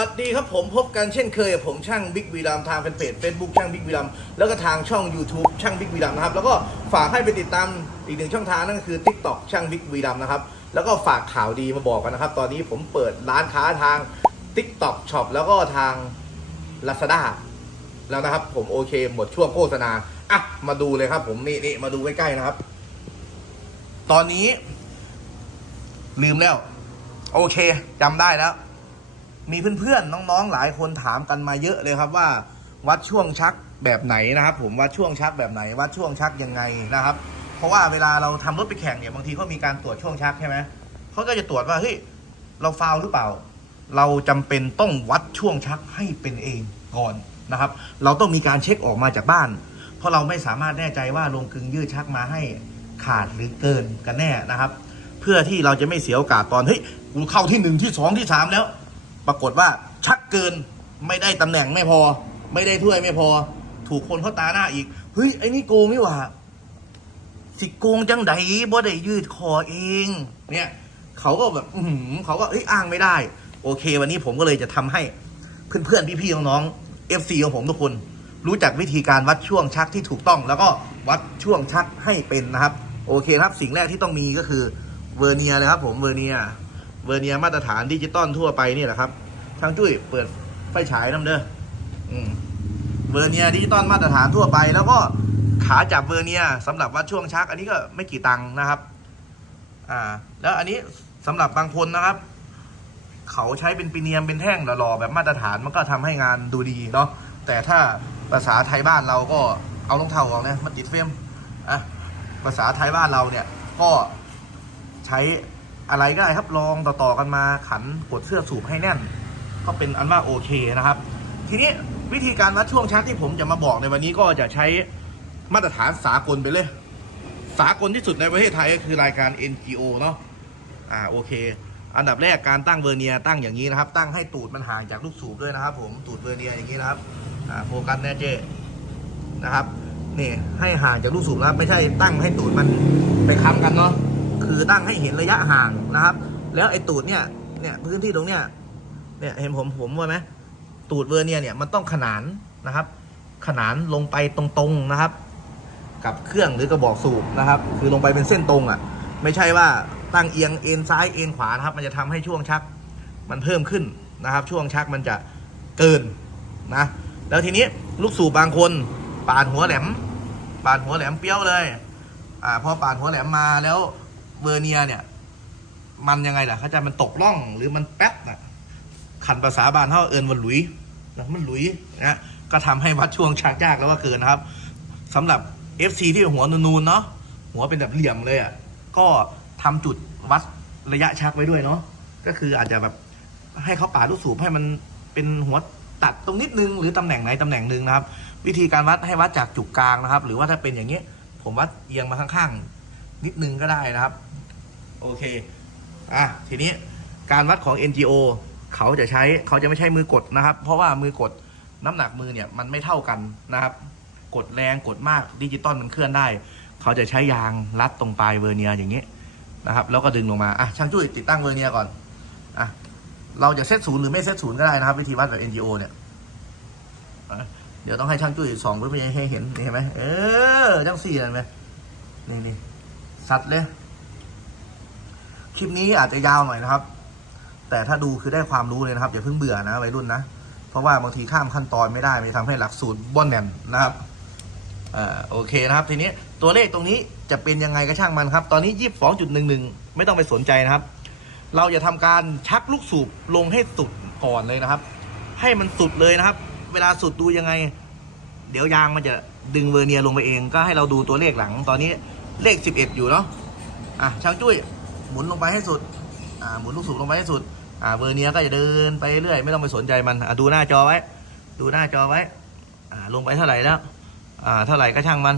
วัสดีครับผมพบกันเช่นเคยกับผมช่างบิ๊กวีดัมทางแฟนเพจเฟซบุ๊กช่างบิ๊กวีดัมแล้วก็ทางช่อง YouTube ช่างบิ๊กวีดัมนะครับ แล้วก็ฝากให้ไปติดตามอีกหนึ่งช่องทางนั่นก็คือ TikTok ช่างบิ๊กวีดัมนะครับ แล้วก็ฝากข่าวดีมาบอกกันนะครับ ตอนนี้ผมเปิดร้านค้าทาง TikTok Shop แล้วก็ทาง Lazada แล้วนะครับ ผมโอเคหมดช่วงโฆษณาอะมาดูเลยครับผมนี่นี่มาดูใกล้ๆนะครับ ตอนนี้ ลืมแล้ว โอเคจำได้แล้ว มีเพื่อนๆน้องๆหลายคนถามกันมาเยอะเลยครับว่า วัดช่วงชักแบบไหนนะครับ ผมวัดช่วงชักแบบไหน วัดช่วงชักยังไงนะครับ เพราะว่าเวลาเราทำรถไปแข่งเนี่ยบางทีเขามีการตรวจช่วงชักใช่ไหมเขาก็จะตรวจว่าเฮ้ยเราฟาวหรือเปล่า เราจำเป็นต้องวัดช่วงชักให้เป็นเองก่อนนะครับ เราต้องมีการเช็คออกมาจากบ้าน เพราะเราไม่สามารถแน่ใจว่าลงกึงยืดชักมาให้ขาดหรือเกินกันแน่นะครับ เพื่อที่เราจะไม่เสียโอกาสตอนเฮ้ยกูเข้าที่หนึ่งที่สองที่สามแล้ว ปรากฏว่าชักเกินไม่ได้ตำแหน่งไม่พอ ไม่ได้ถ้วยไม่พอ ถูกคนเขาตาหน้าอีกเฮ้ยไอ้นี่โกงนี่หว่าสิโกงจังไดบ่ได้ยืดคอเอง เนี่ยเขาก็แบบอืเขาก็เอ้ยอ้างไม่ได้ โอเค วันนี้ผมก็เลยจะทำให้เพื่อนๆพี่ๆน้องๆ FC ของผมทุกคน รู้จักวิธีการวัดช่วงชักที่ถูกต้อง แล้วก็วัดช่วงชักให้เป็นนะครับ โอเคครับสิ่งแรกที่ต้องมีก็คือเวอร์เนียเลยครับ ผมเวอร์เนีย เวอร์เนียมาตรฐานดิจิตอลทั่วไปนี่แหละครับช่างจุ้ยเปิดไฟฉายน้ำเด้ออืมเวอร์เนียดิจิตอลมาตรฐานทั่วไป แล้วก็ขาจับเวอร์เนียสำหรับวัดช่วงชัก อันนี้ก็ไม่กี่ตังค์นะครับ อ่า แล้วอันนี้สำหรับบางคนนะครับ เขาใช้เป็นปีเนียมเป็นแท่งหล่อๆแบบมาตรฐานมันก็ทำให้งานดูดีเนาะแต่ถ้าภาษาไทยบ้านเราก็เอารองเท้าออกนะมาติดเฟรมอะภาษาไทยบ้านเราเนี่ยก็ใช้ อะไรก็ได้ครับลองต่อๆกันมาขันกดเสื้อสูบให้แน่น ก็เป็นอันว่าโอเคนะครับ ทีนี้วิธีการวัดช่วงชักที่ผมจะมาบอกในวันนี้ก็จะใช้มาตรฐานสากลไปเลย สากลที่สุดในประเทศไทยก็คือรายการ NGO เนาะอ่าโอเค อันดับแรกการตั้งเวอร์เนียตั้งอย่างนี้นะครับ ตั้งให้ตูดมันห่างจากลูกสูบด้วยนะครับ ผมตูดเวอร์เนียอย่างนี้นะครับอ่าโฟกัสแน่เจนะครับนี่ให้ห่างจากลูกสูบนะครับไม่ใช่ตั้งให้ตูดมันไปค้ำกันเนาะ คือตั้งให้เห็นระยะห่างนะครับ แล้วไอ้ตูดเนี่ยเนี่ยพื้นที่ตรงเนี้ยเนี่ยเห็นผมผมว่าไหมตูดเวอร์เนียเนี่ยมันต้องขนานนะครับ ขนานลงไปตรงๆนะครับ กับเครื่องหรือกระบอกสูบนะครับ คือลงไปเป็นเส้นตรงอะ ไม่ใช่ว่าตั้งเอียงเอ็นซ้ายเอ็นขวานะครับ มันจะทำให้ช่วงชักมันเพิ่มขึ้นนะครับ ช่วงชักมันจะเกินนะแล้วทีนี้ลูกสูบบางคนปาดหัวแหลมปาดหัวแหลมเปรี้ยวเลย อ่าพอปาดหัวแหลมมาแล้ว เวอร์เนียเนี่ย มันยังไงล่ะเข้าใจมันตกล่องหรือมันแป๊บอะขันภาษาบานเท่าเอิญวันหลุยนะมันหลุยนะก็ทำให้วัดช่วงชักยากแล้วก็เกินนะครับสำหรับ FC ที่หัวนูนๆเนาะหัวเป็นแบบเหลี่ยมเลยอะก็ทำจุดวัดระยะชักไว้ด้วยเนาะก็คืออาจจะแบบให้เขาป่าลูกสูบให้มันเป็นหัวตัดตรงนิดนึง หรือตำแหน่งไหนตำแหน่งหนึ่งนะครับ วิธีการวัดให้วัดจากจุกกลางนะครับ หรือว่าถ้าเป็นอย่างนี้ ผมวัดเอียงมาข้างๆนิดนึงก็ได้นะครับ โอเคอะทีนี้การวัดของ NGO เขาจะใช้เขาจะไม่ใช้มือกดนะครับ เพราะว่ามือกดน้ำหนักมือเนี่ยมันไม่เท่ากันนะครับ กดแรงกดมากดิจิตอลมันเคลื่อนได้ เขาจะใช้ยางรัดตรงปลายเวอร์เนียอย่างนี้นะครับ แล้วก็ดึงลงมาอะช่างจุ้ยติดตั้งเวอร์เนียก่อนอะเราจะเซตศูนย์หรือไม่เซตศูนย์ก็ได้นะครับ วิธีวัดแบบ NGO เนี่ยเดี๋ยวต้องให้ช่างจุ้ยสองเพื่อให้เห็นนี่เห็นไหมเออจังสี่เห็นไหมนี่นี่สัดเลย คลิปนี้อาจจะยาวหน่อยนะครับ แต่ถ้าดูคือได้ความรู้เลยนะครับอย่าเพิ่งเบื่อนะวัยรุ่นนะเพราะว่าบางทีข้ามขั้นตอนไม่ได้ไม่ทำให้หลักสูตรบ้อนแหนนะครับอ่าโอเคนะครับ ทีนี้ตัวเลขตรงนี้จะเป็นยังไงก็ช่างมันครับ ตอนนี้ยี่สิบสองจุดหนึ่งหนึ่งไม่ต้องไปสนใจนะครับ เราจะทำการชักลูกสูบลงให้สุดก่อนเลยนะครับ ให้มันสุดเลยนะครับ เวลาสุดดูยังไง เดี๋ยวยางมันจะดึงเวอร์เนียลงไปเอง ก็ให้เราดูตัวเลขหลัง ตอนนี้เลขสิบเอ็ดอยู่เนาะอะช่างจุ้ย หมุนลงไปให้สุดอ่าหมุนลูกสูบลงไปให้สุดอ่าเบอร์เนี้ยก็จะเดินไปเรื่อยไม่ต้องไปสนใจมันอ่าดูหน้าจอไว้ ดูหน้าจอไว้อ่าลงไปเท่าไหร่แล้วอ่าเท่าไหร่ก็ช่างมัน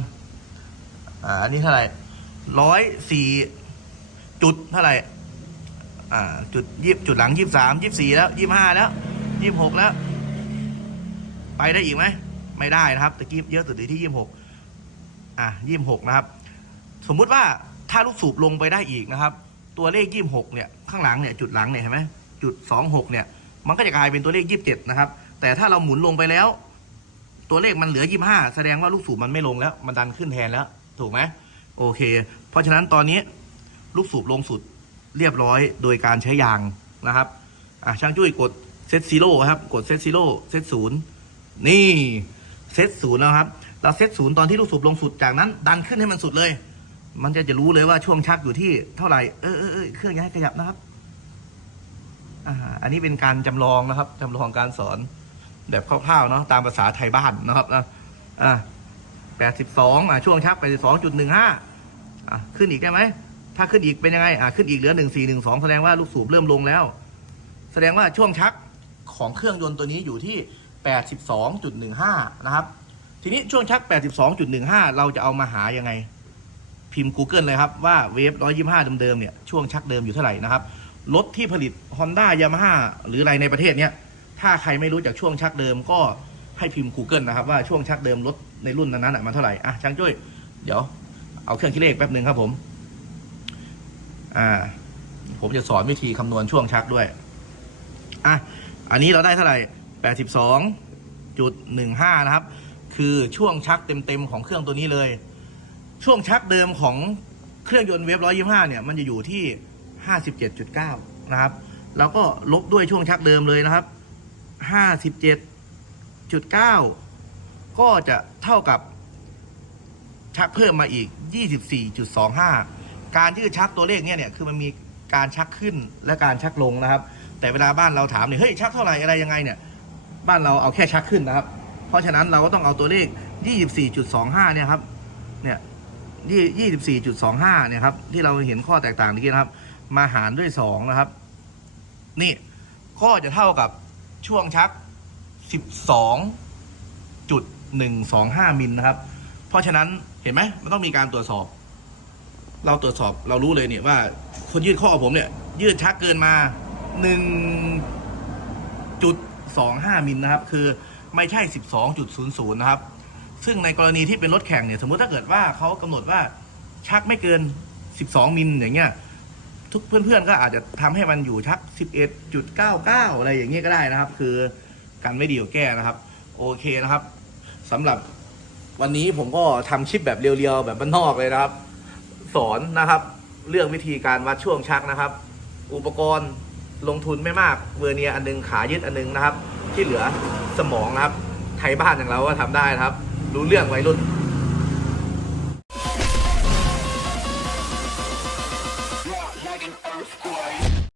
อ่าอันนี้เท่าไหร่ร้อยสี่จุดเท่าไหร่อ่าจุดยี่จุดหลังยี่สามยี่สี่แล้วยี่ห้าแล้วยี่หกแล้ว ไปได้อีกไหมไม่ได้นะครับตะกี้เยอะสุดที่ยี่หกอ่ายี่หกนะครับ สมมุติว่าถ้าลูกสูบลงไปได้อีกนะครับ ตัวเลขยี่หกเนี่ยข้างหลังเนี่ยจุดหลังเนี่ยเห็นไหมจุดสองหกเนี่ยมันก็จะกลายเป็นตัวเลข27นะครับ แต่ถ้าเราหมุนลงไปแล้ว ตัวเลขมันเหลือ25แสดงว่าลูกสูบมันไม่ลงแล้ว มันดันขึ้นแทนแล้ว ถูกไหมโอเค เพราะฉะนั้นตอนนี้ลูกสูบลงสุดเรียบร้อยโดยการใช้ยางนะครับอะช่างจุ้ยกดเซตซีโร่ครับ กดเซตซีโร่เซตศูนย์นี่เซตศูนย์แล้วครับ เราเซตศูนย์ตอนที่ลูกสูบลงสุดจากนั้น ดันขึ้นให้มันสุดเลย มันจะจะรู้เลยว่าช่วงชักอยู่ที่เท่าไหร่เออเออเออเครื่องย้ายขยับนะครับอ่าอันนี้เป็นการจำลองนะครับจำลองการสอนแบบคร่าวๆเนาะตามภาษาไทยบ้านนะครับนะอ่าแปดสิบสองอ่าช่วงชักแปดสิบสองจุดหนึ่งห้าอะขึ้นอีกได้ไหมถ้าขึ้นอีกเป็นยังไงอ่าขึ้นอีกเหลือหนึ่งสี่หนึ่งสองแสดงว่าลูกสูบเริ่มลงแล้ว แสดงว่าช่วงชักของเครื่องยนต์ตัวนี้อยู่ที่82.15นะครับ ทีนี้ช่วงชัก82.15เราจะเอามาหายังไง พิมพ์ Google เลยครับว่าเวฟ125เดิมๆเนี่ยช่วงชักเดิมอยู่เท่าไหร่นะครับรถที่ผลิต Honda Yamaha หรืออะไรในประเทศเนี้ยถ้าใครไม่รู้จากช่วงชักเดิมก็ให้พิมพ์ Google นะครับว่าช่วงชักเดิมรถในรุ่นนั้นๆมันเท่าไหร่อะช่างจ้วยเดี๋ยวเอาเครื่องคิดเลขแป๊บหนึ่งครับผม อ่า ผมจะสอนวิธีคำนวณช่วงชักด้วย อะ อันนี้เราได้เท่าไหร่82.15นะครับ คือช่วงชักเต็มๆของเครื่องตัวนี้เลย ช่วงชักเดิมของเครื่องยนต์เวฟ125เนี่ย มันจะอยู่ที่57.9นะครับแล้วก็ลบด้วยช่วงชักเดิมเลยนะครับ57.9ก็จะเท่ากับชักเพิ่มมาอีก 24.25 การยืดชักตัวเลขเนี่ยเนี่ยคือมันมีการชักขึ้นและการชักลงนะครับ แต่เวลาบ้านเราถามเนี่ยเฮ้ยชักเท่าไหร่อะไรยังไงเนี่ย บ้านเราเอาแค่ชักขึ้นนะครับ เพราะฉะนั้นเราก็ต้องเอาตัวเลข 24.25 เนี่ยครับเนี่ย 24.25เนี่ยครับ ที่เราเห็นข้อแตกต่างเมื่อกี้นะครับ มาหารด้วย2นะครับ นี่ก็จะเท่ากับช่วงชัก12.125มิลนะครับ เพราะฉะนั้นเห็นไหมมันต้องมีการตรวจสอบ เราตรวจสอบเรารู้เลยเนี่ยว่า คนยืดข้อผมเนี่ย ยืดชักเกินมาหนึ่งจุดสองห้ามิลนะครับ คือไม่ใช่สิบสองจุดศูนย์ศูนย์นะครับ ซึ่งในกรณีที่เป็นรถแข่งเนี่ยสมมุติถ้าเกิดว่าเขากำหนดว่าชักไม่เกินสิบสองมิลอย่างเงี้ยทุกเพื่อนๆก็อาจจะทำให้มันอยู่ชักสิบเอ็ดจุดเก้าเก้าอะไรอย่างเงี้ยก็ได้นะครับ คือกันไม่ดีกว่าแก้นะครับ โอเคนะครับสำหรับวันนี้ผมก็ทำคลิปแบบเรียวๆ แบบบ้านนอกเลยนะครับ สอนนะครับ เรื่องวิธีการวัดช่วงชักนะครับ อุปกรณ์ลงทุนไม่มากเวอร์เนียอันหนึงขายึดอันหนึงนะครับ ที่เหลือสมองนะครับ ไทยบ้านอย่างเราก็ทำได้นะครับ รู้เรื่องวัยรุ่น